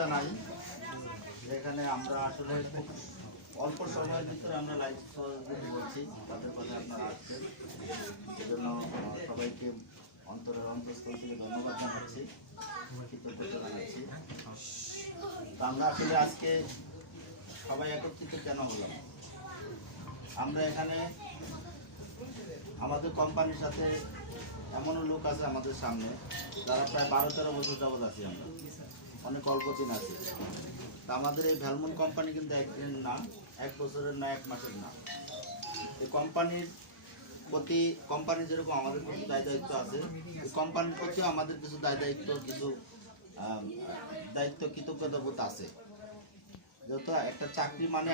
জানাই যেখানে আমরা আসলে খুব অল্প সময়ের ভিতরে আমরা লাইভ সহযোগিতা করছি, তাদের কথা আপনারা আসছেন, সেজন্য সবাইকে অন্তরের অন্তঃস্থল থেকে ধন্যবাদ জানাচ্ছি, কৃতজ্ঞতা জানাচ্ছি। তো আমরা আসলে আজকে সবাই একত্রিত কেন হলাম, আমরা এখানে আমাদের কোম্পানির সাথে এমনও লোক আছে আমাদের সামনে যারা প্রায় 12-13 বছর যাবৎ আছি, আমরা অনেক অল্প দিন আছি। তা আমাদের এই ভ্যালমন কোম্পানি কিন্তু একদিন না, 1 বছরের না, 1 মাসের না। এই কোম্পানির প্রতি কোম্পানি যেরকম আমাদের প্রতি দায় দায়িত্ব আছে, এই কোম্পানির প্রতিও আমাদের কিছু দায় দায়িত্ব, কিছু দায়িত্ব কৃতজ্ঞতা বোধ আছে। যেহেতু একটা চাকরি মানে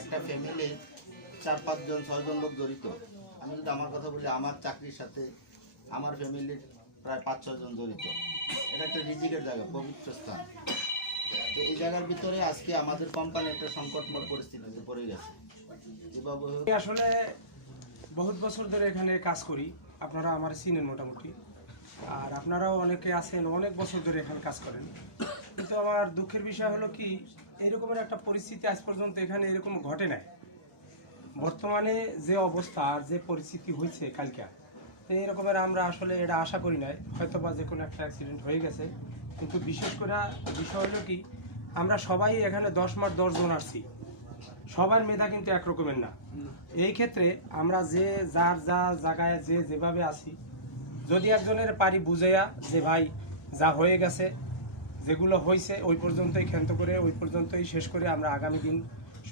একটা ফ্যামিলি 4-5 জন 6 জন লোক জড়িত। আমি যদি আমার কথা বলি, আমার চাকরির সাথে আমার ফ্যামিলির প্রায় 5-6 জন জড়িত। এটা একটা রিজিকের জায়গা, পবিত্র স্থান। তো এই জায়গার ভিতরে আজকে আমাদের কোম্পানি একটা সংকটময় পরিস্থিতিতে পড়ে গেছে। আসলে বহুত বছর ধরে এখানে কাজ করি, আপনারা আমার চিনেন মোটামুটি, আর আপনারাও অনেকে আছেন অনেক বছর ধরে এখানে কাজ করেন। কিন্তু আমার দুঃখের বিষয় হলো কি, এরকমের একটা পরিস্থিতি আজ পর্যন্ত এখানে এরকম ঘটে নাই। বর্তমানে যে অবস্থা আর যে পরিস্থিতি হয়েছে কালকে, তো এরকমের আমরা আসলে এটা আশা করি নাই, হয়তো বা যে কোনো একটা অ্যাক্সিডেন্ট হয়ে গেছে। কিন্তু বিশেষ করে বিষয় হলো কি, আমরা সবাই এখানে 10 মাস 10 জন আসছি, সবার মেধা কিন্তু একরকমের না। এই ক্ষেত্রে আমরা যে যার যা জায়গায় যে যেভাবে আছি, যদি একজনের পারি বুঝাইয়া যে ভাই যা হয়ে গেছে, যেগুলো হয়েছে ওই পর্যন্তই ক্ষান্ত করে ওই পর্যন্তই শেষ করে আমরা আগামী দিন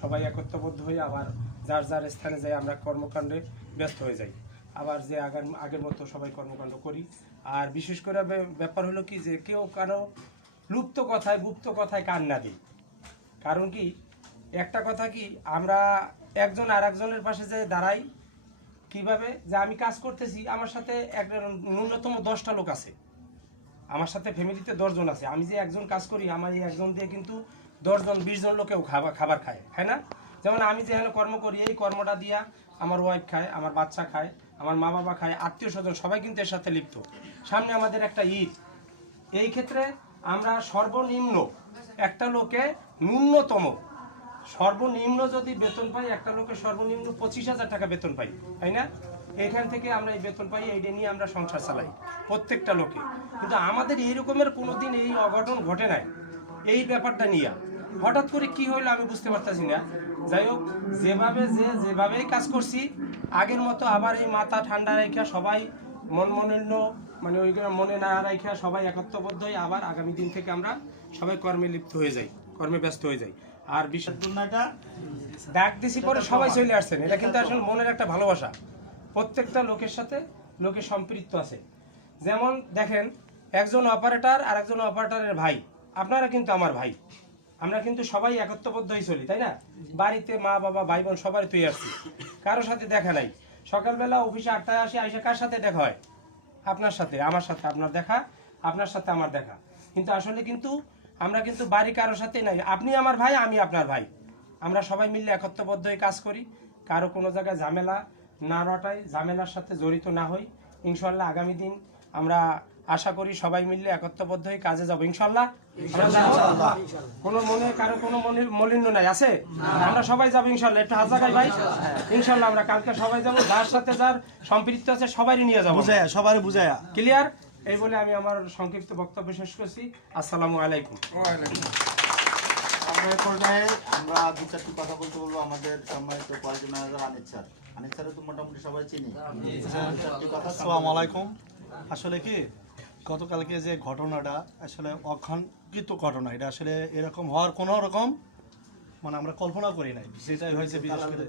সবাই একত্রবদ্ধ হয়ে আবার যার যার স্থানে যাই আমরা কর্মকাণ্ডে ব্যস্ত হয়ে যাই, আবার যে আগের মতো সবাই কর্মকাণ্ড করি। আর বিশেষ করে ব্যাপার হলো কি, যে কেউ কারো লুপ্ত কথায় গুপ্ত কথায় কান না দিই। কারণ কি, একটা কথা কি, আমরা একজন আর একজনের পাশে যে দাঁড়াই কিভাবে, যে আমি কাজ করতেছি, আমার সাথে একটা ন্যূনতম 10টা লোক আছে, আমার সাথে ফ্যামিলিতে 10 জন আছে। আমি যে একজন কাজ করি, আমার এই একজন দিয়ে কিন্তু 10 জন 20 জন লোকেও খাবার খায়, তাই না? যেমন আমি যেখানে কর্ম করি, এই কর্মটা দিয়া আমার ওয়াইফ খায়, আমার বাচ্চা খায়, আমার মা বাবা খায়, আত্মীয় স্বজন সবাই কিন্তু এর সাথে লিপ্ত। সামনে আমাদের একটা ঈদ, এই ক্ষেত্রে আমরা সর্বনিম্ন একটা লোকে ন্যূনতম সর্বনিম্ন যদি বেতন পাই, একটা লোকে সর্বনিম্ন 25,000 টাকা বেতন পাই, তাই না? এখান থেকে আমরা এই বেতন পাই, এইটা নিয়ে আমরা সংসার চালাই প্রত্যেকটা লোকে। কিন্তু আমাদের এইরকমের কোনোদিন এই অঘটন ঘটে নাই। এই ব্যাপারটা নিয়ে হঠাৎ করে কি হইলো আমি বুঝতে পারতেছি না। যাই হোক, যেভাবেই কাজ করছি আগের মতো আবার এই মাথা ঠান্ডা রেখা সবাই মনমনিন্য মানে ওই মনে না রেখা সবাই একত্রবদ্ধ হয়ে আবার আগামী দিন থেকে আমরা সবাই কর্মে লিপ্ত হয়ে যাই, কর্মে ব্যস্ত হয়ে যাই। আর বিশেষ ডাক দিছি পরে সবাই চলে আসছেন, এটা কিন্তু আসলে মনের একটা ভালোবাসা, প্রত্যেকটা লোকের সাথে লোকের সম্পৃক্ত আছে। যেমন দেখেন, একজন অপারেটর আর একজন অপারেটরের ভাই, আপনারা কিন্তু আমার ভাই, আমরা কিন্তু সবাই একত্রবদ্ধ হয়ে চলি, তাই না? বাড়িতে মা বাবা ভাই বোন সবাই তুই আসছি, কারোর সাথে দেখা নাই। সকালবেলা অফিসে 8টায় আসি, আইসা কার সাথে দেখা হয়? আপনার সাথে, আমার সাথে আপনার দেখা, আপনার সাথে আমার দেখা। কিন্তু আসলে কিন্তু আমরা কিন্তু বাড়ি কারোর সাথে নাই, আপনি আমার ভাই আমি আপনার ভাই, আমরা সবাই মিলে একত্রবদ্ধ হয়ে কাজ করি। কারো কোনো জায়গায় ঝামেলা না রটাই, ঝামেলার সাথে জড়িত না হই। ইনশাল্লাহ আগামী দিন আমরা আশা করি সবাই মিলে একত্রবদ্ধ হয়ে কাজে যাবো ইনশাল্লাহ। কোনো মনে কারো কোনো মলিন্য নাই আছে, আমরা সবাই যাবো ইনশাল্লাহ। একটু হাত জায়গায় ভাই, ইনশাল্লাহ আমরা কালকে সবাই যাবো, যার সাথে যার সম্পৃক্ত আছে সবাই নিয়ে যাবো, সবাই বুঝায়া ক্লিয়ার? এই বলে আমি আমার সংক্ষিপ্ত বক্তব্য শেষ করছি। আসসালামু আলাইকুম। আমরা পর্যায়ে আমরা 2-4টি কথা বলতে বলবো আমাদের সম্মানিত quality manager Anis sir. Anis স্যারও তো মোটামুটি সবাই চিনি। আসসালামু আলাইকুম। আসলে কি, গতকালকে যে ঘটনাটা আসলে অকাঙ্ক্ষিত ঘটনা, এটা আসলে এরকম হওয়ার কোনো রকম মানে আমরা কল্পনা করি নাই। সেটাই হয়েছে, বিশেষ করে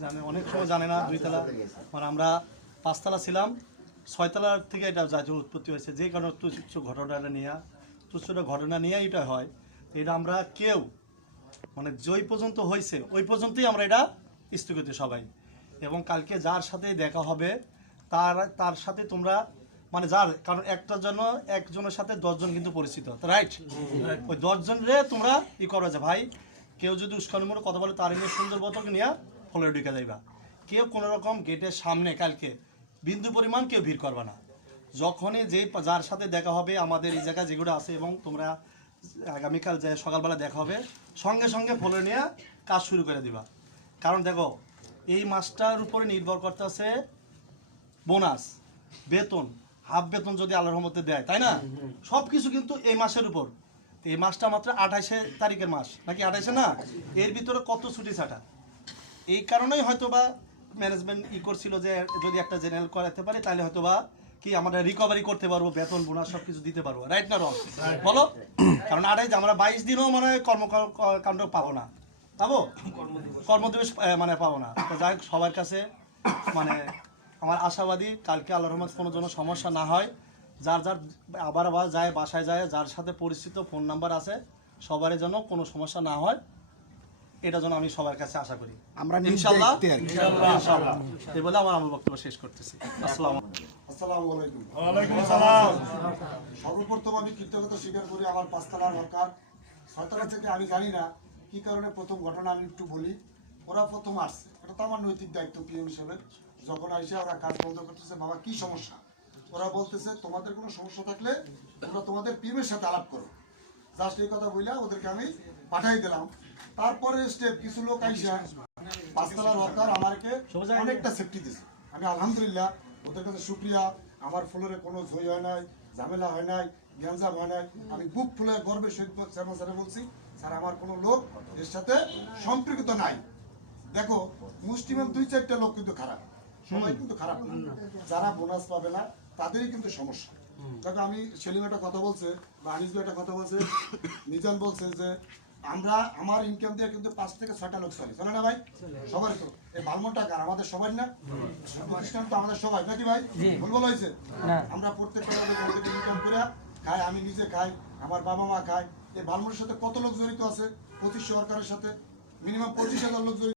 জানে অনেক সময় জানে না, 2 তলা মানে আমরা 5 তলা ছিলাম, 6 তলার থেকে এটা জাতীয় উৎপত্তি হয়েছে। যে কারণে তুচ্ছ ঘটনা নিয়ে এটা হয়, এটা আমরা কেউ মানে যেই পর্যন্ত হয়েছে ওই পর্যন্তই আমরা এটা স্থগিত সবাই। এবং কালকে যার সাথে দেখা হবে তার সাথে তোমরা মানে যার, কারণ একজনের সাথে 10 জন কিন্তু পরিচিত, রাইট? ওই 10 জনরে তোমরা ই করো যে ভাই, কেউ যদি উস্কানিমূলক কথা বলে তার নিয়ে সুন্দর বোতল নিয়ে ফলে ঢুকে যাইবা। কেউ কোনো রকম গেটের সামনে কালকে বিন্দু পরিমাণ কেউ ভিড় করবা না। যখনই যার সাথে দেখা হবে আমাদের এই জায়গা যেগুলো আছে, এবং তোমরা আগামীকাল যে সকালবেলা দেখা হবে, সঙ্গে সঙ্গে ফলে নিয়ে কাজ শুরু করে দিবা। কারণ দেখো এই মাসটার উপরে নির্ভর করতেছে বোনাস, বেতন, হাফ বেতন যদি আল্লাহর রহমতে দেয়, তাই না? সব কিছু কিন্তু এই মাসের উপর। তো এই মাসটা মাত্র 28 তারিখের মাস, নাকি 28 না? এর ভিতরে কত ছুটি ছাটা। এই কারণেই হয়তো বা ম্যানেজমেন্ট করছিল যে যদি একটা জেনারেল করাতে পারি তাহলে হয়তো বা কি আমরা রিকভারি করতে পারবো, বেতন বোনাস সব কিছু দিতে পারবো, রাইট না রং? বলো। কারণ 28 আমরা 22 দিনও মানে কর্মকাণ্ড পাবো না, পাবো কর্মদিবস মানে পাবো না। তো যাই হোক, সবার কাছে মানে আমার আশাবাদী কালকে আল্লাহর রহমত কোনো জন্য সমস্যা না হয়। যার যার আবার যায় বাসায় যায়, যার সাথে পরিচিত ফোন নাম্বার আছে সবারই যেন কোনো সমস্যা না হয়, এটা যেন আমি সবার কাছে আশা করি। আমরা ইনশাআল্লাহ ইনশাআল্লাহ। এই বলে আমার বক্তব্য শেষ করতেছি। আসসালামু আসসালামু আলাইকুম। ওয়ালাইকুম সালাম। সর্বপ্রথম আমি কৃতজ্ঞতা স্বীকার করি আমার পাঁচতলার হকার ছয়তলা থেকে। আমি জানি না কি কারণে প্রথম ঘটনা আমি একটু বলি। ওরা প্রথম আসছে, এটা তো আমার নৈতিক দায়িত্ব পিএম হিসেবে। যখন আইসে ওরা কাজ বন্ধ করতেছে, বাবা কি সমস্যা, ওরা বলতেছে তোমাদের কোনো সমস্যা থাকলে তোমরা তোমাদের পিএমের সাথে আলাপ করো। জাস্ট এই কথা বইলা ওদেরকে আমি পাঠাই দিলাম। তারপরে স্টেপ কিছু লোক আইসা পাঁচতলার হকার আমাকে অনেকটা সেফটি দিছে। আমি আলহামদুলিল্লাহ ওদের কাছে শুক্রিয়া। আমার ফ্লোরে কোনো ঝই হয় নাই, ঝামেলা হয় নাই, গ্যাঞ্জাম হয় নাই। আমি বুক ফুলে গর্বে সহিত চেয়ারম্যান স্যারে বলছি, স্যার আমার কোনো লোক এর সাথে সম্পৃক্ত নাই। দেখো মুষ্টিমেন 2-4টা লোক কিন্তু খারাপ, সবাই কিন্তু খারাপ না। যারা বোনাস পাবে না তাদেরই কিন্তু সমস্যা। দেখো আমি সেলিম একটা কথা বলছে, বা আনিস ভাই একটা কথা বলছে, মিজান বলছে যে আমরা আমার ইনকাম দিয়ে কিন্তু 5 থেকে 6টা লোক চলে না ভাই? সবাই তো এই ভালমন টাকা আমাদের সবাই না, প্রতিষ্ঠান তো আমাদের সবাই, নাকি ভাই? ভুল হয়েছে? আমরা প্রত্যেকটা ইনকাম করে খাই, আমি নিজে খাই, আমার বাবা মা খায়। এই ভালমনের সাথে কত লোক জড়িত আছে? 2500 সরকারের সাথে মিনিমাম 25,000 লোক জড়িত।